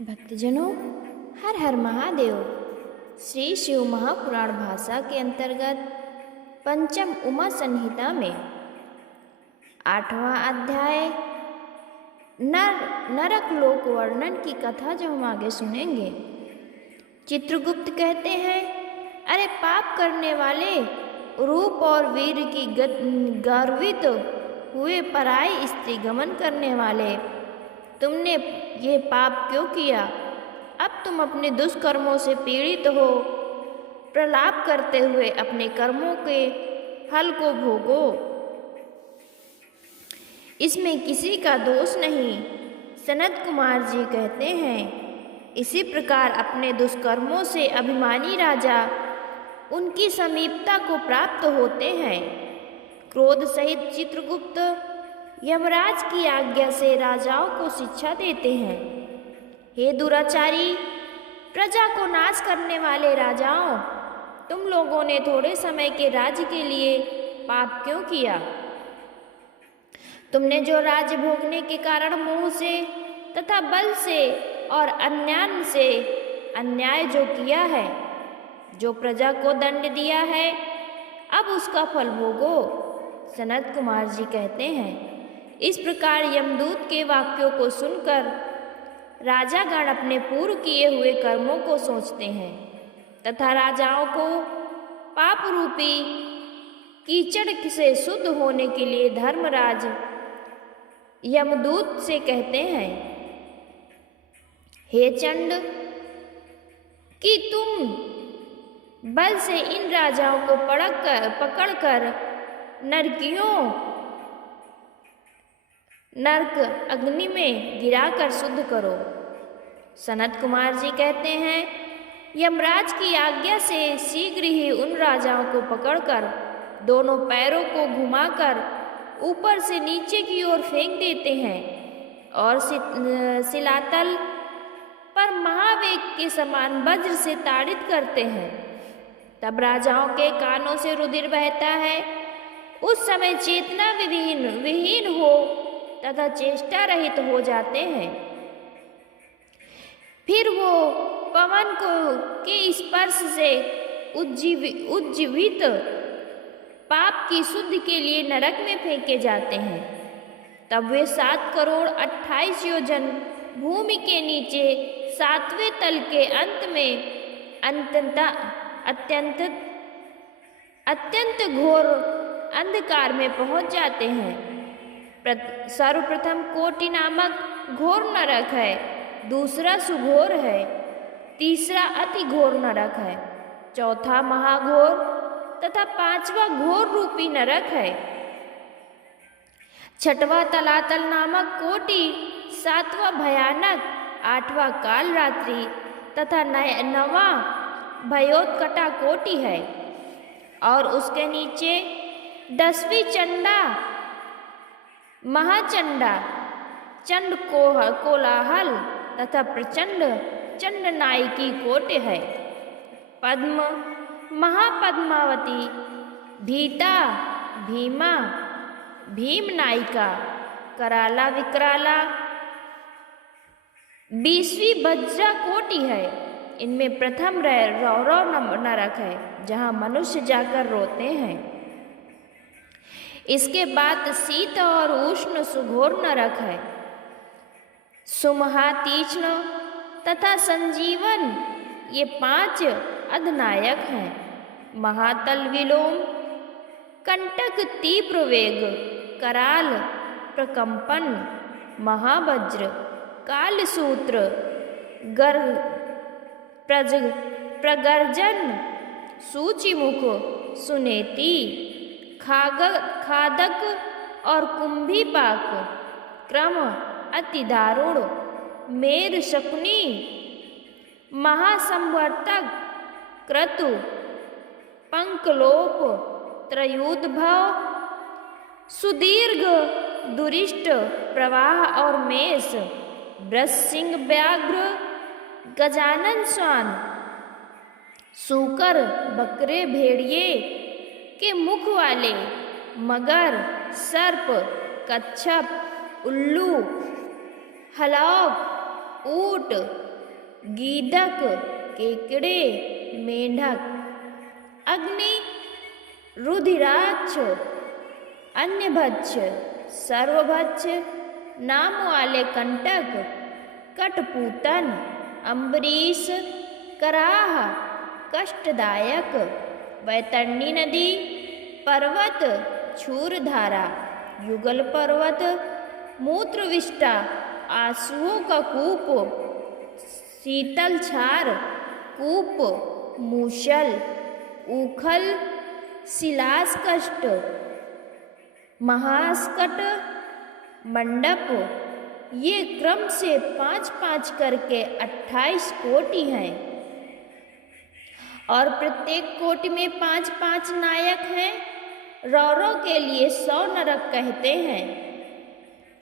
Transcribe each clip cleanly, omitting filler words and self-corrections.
भक्तजनों, हर हर महादेव। श्री शिव महापुराण भाषा के अंतर्गत पंचम उमा संहिता में 8वां अध्याय नरक लोक वर्णन की कथा जो हम आगे सुनेंगे। चित्रगुप्त कहते हैं, अरे पाप करने वाले, रूप और वीर की गर्वित हुए पराई स्त्री गमन करने वाले, तुमने ये पाप क्यों किया? अब तुम अपने दुष्कर्मों से पीड़ित हो, प्रलाप करते हुए अपने कर्मों के फल को भोगो। इसमें किसी का दोष नहीं। सनत कुमार जी कहते हैं, इसी प्रकार अपने दुष्कर्मों से अभिमानी राजा उनकी समीपता को प्राप्त होते हैं। क्रोध सहित चित्रगुप्त यमराज की आज्ञा से राजाओं को शिक्षा देते हैं। हे दुराचारी, प्रजा को नाश करने वाले राजाओं, तुम लोगों ने थोड़े समय के राज्य के लिए पाप क्यों किया? तुमने जो राज्य भोगने के कारण मोह से तथा बल से और अन्याय से अन्याय जो किया है, जो प्रजा को दंड दिया है, अब उसका फल भोगो। सनत कुमार जी कहते हैं, इस प्रकार यमदूत के वाक्यों को सुनकर राजागण अपने पूर्व किए हुए कर्मों को सोचते हैं तथा राजाओं को पाप रूपी कीचड़ से शुद्ध होने के लिए धर्मराज यमदूत से कहते हैं, हे चंड, कि तुम बल से इन राजाओं को पकड़कर नरक अग्नि में गिराकर शुद्ध करो। सनत कुमार जी कहते हैं, यमराज की आज्ञा से शीघ्र ही उन राजाओं को पकड़कर दोनों पैरों को घुमाकर ऊपर से नीचे की ओर फेंक देते हैं और शिलातल पर महावेग के समान वज्र से ताड़ित करते हैं। तब राजाओं के कानों से रुधिर बहता है। उस समय चेतना विहीन हो तथा चेष्टा रहित हो जाते हैं। फिर वो पवन के स्पर्श से उज्जीवित पाप की शुद्धि के लिए नरक में फेंके जाते हैं। तब वे 7 करोड़ 28 योजन भूमि के नीचे 7वें तल के अंत में अत्यंत घोर अंधकार में पहुंच जाते हैं। सर्वप्रथम कोटि नामक घोर नरक है, दूसरा सुघोर है, तीसरा अति घोर नरक है, चौथा महाघोर तथा 5वां घोर रूपी नरक है। 6वां तलातल नामक कोटि 7वां भयानक, 8वां काल रात्रि तथा 9वां भयोत्कटा कोटि है। और उसके नीचे 10वीं चंडा महाचंडा, चंड कोलाहल तथा प्रचंड चंडनायकी कोटि है। पद्म, महापद्मावती, भीता, भीमा, भीमनायिका, कराला विकराला 20वीं वज्रा कोटि है। इनमें प्रथम रौरव नरक है, जहाँ मनुष्य जाकर रोते हैं। इसके बाद शीत और उष्ण सुघोर नरक है। सुमहा, तीक्ष्ण तथा संजीवन ये 5 अधनायक हैं। महातल विलोम, कंटक तीव्र वेग, कराल प्रकंपन, महावज्र, कालसूत्र, प्रगर्जन, सूचिमुख, सुनेती, खादक और कुंभीपाक, क्रम अति दारुण, मेर शकुनी, महासंवर्तक, क्रतु, पंकलोप, त्रयोद्भव, सुदीर्घ, दुरिष्ट, प्रवाह और मेष, वृषसिंह व्याघ्र, गजानन श्वान, सूकर, बकरे, भेड़िए के मुख वाले, मगर, सर्प, कच्छप, उल्लू, हलाक, ऊंट, गीदक, केकड़े, मेंढक, अग्नि, रुधिराक्ष, अन्यभक्ष, सर्वभक्ष, नाम वाले कंटक, कटपूतन, अम्बरीश, कराह, कष्टदायक, वैतरणी नदी, पर्वत, क्षूरधारा, युगल पर्वत, मूत्रविष्टा, आंसुओं का कूप, शीतल छार, कूप, मूषल, उखल, शिलास कष्ट, महास्कट, मंडप, ये क्रम से 5-5 करके 28 कोटि हैं और प्रत्येक कोटि में 5-5 नायक हैं। रौरव के लिए 100 नरक कहते हैं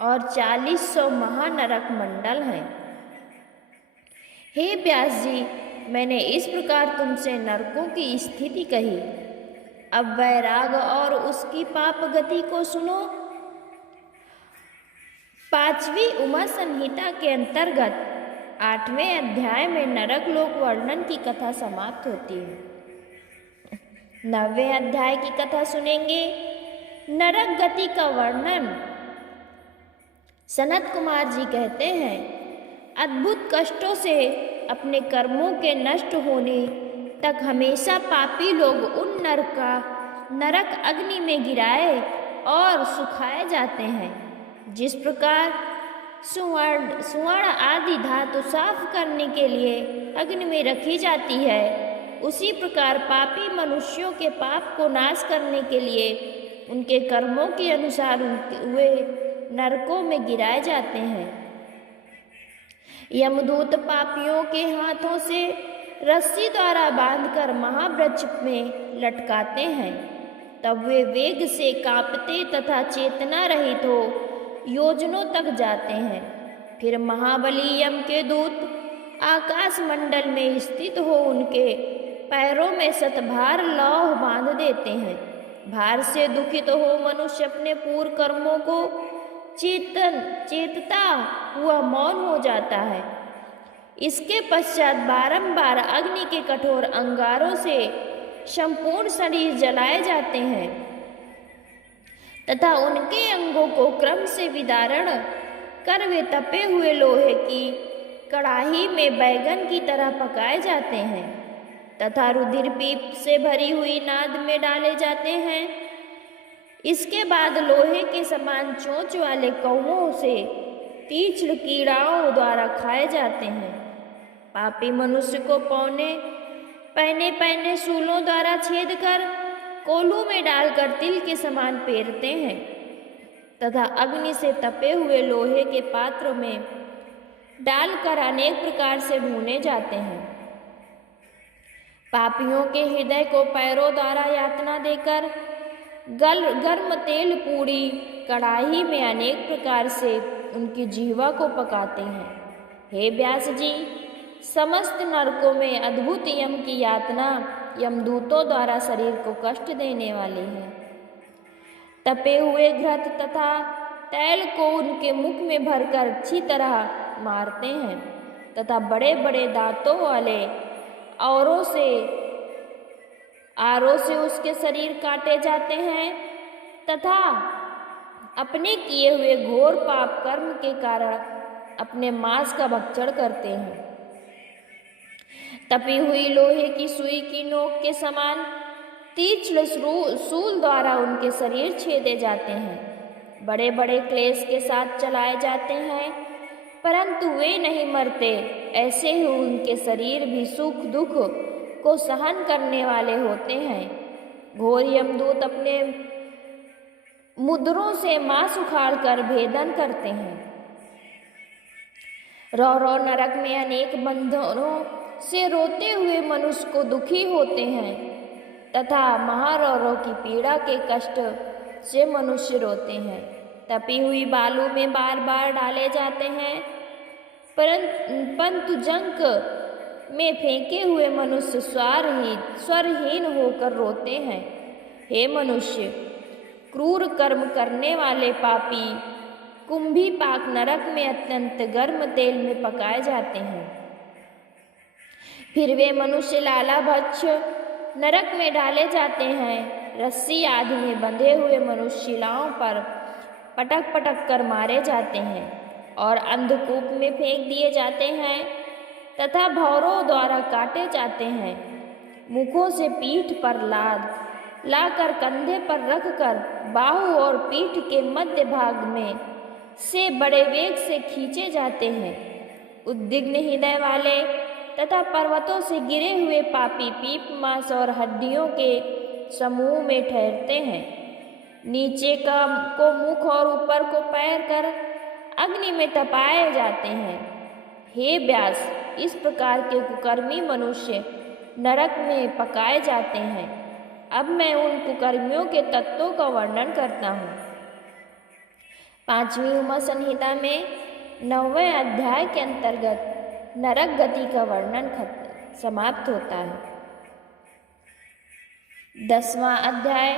और 4000 महानरक मंडल हैं। हे व्यास जी, मैंने इस प्रकार तुमसे नरकों की स्थिति कही। अब वैराग और उसकी पाप गति को सुनो। 5वीं उमा संहिता के अंतर्गत 8वें अध्याय में नरक लोक वर्णन की कथा समाप्त होती है। 9वें अध्याय की कथा सुनेंगे। नरक गति का वर्णन सनत कुमार जी कहते हैं, अद्भुत कष्टों से अपने कर्मों के नष्ट होने तक हमेशा पापी लोग उन नरक अग्नि में गिराए और सुखाए जाते हैं। जिस प्रकार सुवर्ण आदि धातु साफ करने के लिए अग्नि में रखी जाती है, उसी प्रकार पापी मनुष्यों के पाप को नाश करने के लिए उनके कर्मों के अनुसार वे नरकों में गिराए जाते हैं। यमदूत पापियों के हाथों से रस्सी द्वारा बांधकर महावृक्ष में लटकाते हैं। तब वे वेग से कांपते तथा चेतना रहित हो योजनों तक जाते हैं। फिर महाबली यम के दूत आकाश मंडल में स्थित हो उनके पैरों में शतभार लौह बांध देते हैं। भार से दुखित हो मनुष्य अपने पूर्व कर्मों को चेतता हुआ मौन हो जाता है। इसके पश्चात बारंबार अग्नि के कठोर अंगारों से संपूर्ण शरीर जलाए जाते हैं तथा उनके अंगों को क्रम से विदारण कर वे तपे हुए लोहे की कड़ाही में बैगन की तरह पकाए जाते हैं तथा रुधिर पीप से भरी हुई नाद में डाले जाते हैं। इसके बाद लोहे के समान चोंच वाले कौओं से तीक्ष्ण कीड़ाओं द्वारा खाए जाते हैं। पापी मनुष्य को पहने शूलों द्वारा छेद कर कोल्हू में डालकर तिल के समान पेरते हैं तथा अग्नि से तपे हुए लोहे के पात्र में डालकर अनेक प्रकार से भूने जाते हैं। पापियों के हृदय को पैरों द्वारा यातना देकर गर्म तेल पूरी कड़ाही में अनेक प्रकार से उनकी जिह्वा को पकाते हैं। हे व्यास जी, समस्त नरकों में अद्भुत यम की यातना यमदूतों द्वारा शरीर को कष्ट देने वाली है। तपे हुए घृत तथा तैल को उनके मुख में भरकर अच्छी तरह मारते हैं तथा बड़े बड़े दांतों वाले आरों से उसके शरीर काटे जाते हैं तथा अपने किए हुए घोर पाप कर्म के कारण अपने मांस का भक्षण करते हैं। तपी हुई लोहे की सुई की नोक के समान तीक्ष्ण शूल द्वारा उनके शरीर छेदे जाते हैं। बड़े बड़े क्लेश के साथ चलाए जाते हैं परंतु वे नहीं मरते। ऐसे ही उनके शरीर भी सुख दुख को सहन करने वाले होते हैं। घोर यमदूत अपने मुद्रों से मांस उखाड़ कर भेदन करते हैं। रौरव नरक में अनेक बंधनों से रोते हुए मनुष्य को दुखी होते हैं तथा महारौरव की पीड़ा के कष्ट से मनुष्य रोते हैं। तपी हुई बालू में बार बार डाले जाते हैं परंतु जंक में फेंके हुए मनुष्य स्वरहीन होकर रोते हैं। हे मनुष्य, क्रूर कर्म करने वाले पापी कुंभी पाक नरक में अत्यंत गर्म तेल में पकाए जाते हैं। फिर वे मनुष्य लाला भक्ष नरक में डाले जाते हैं। रस्सी आदि में बंधे हुए मनुष्य शिलाओं पर पटक पटक कर मारे जाते हैं और अंधकूप में फेंक दिए जाते हैं तथा भौरों द्वारा काटे जाते हैं। मुखों से पीठ पर लाद लाकर कंधे पर रखकर बाहु और पीठ के मध्य भाग में से बड़े वेग से खींचे जाते हैं। उद्विग्न हृदय वाले तथा पर्वतों से गिरे हुए पापी पीप मांस और हड्डियों के समूह में ठहरते हैं। नीचे का को मुख और ऊपर को पैर कर अग्नि में तपाए जाते हैं। हे व्यास, इस प्रकार के कुकर्मी मनुष्य नरक में पकाए जाते हैं। अब मैं उन कुकर्मियों के तत्वों का वर्णन करता हूँ। 5वीं उमा संहिता में 9वें अध्याय के अंतर्गत नरक गति का वर्णन समाप्त होता है। 10वां अध्याय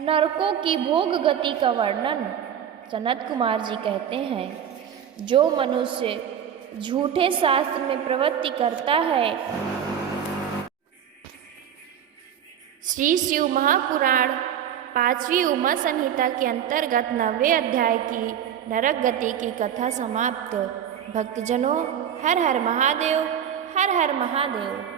नरकों की भोग गति का वर्णन सनत कुमार जी कहते हैं। जो मनुष्य झूठे शास्त्र में प्रवृत्ति करता है, श्री शिव महापुराण 5वीं उमा संहिता के अंतर्गत 9वें अध्याय की नरक गति की कथा समाप्त। भक्तजनों, हर हर महादेव, हर हर महादेव।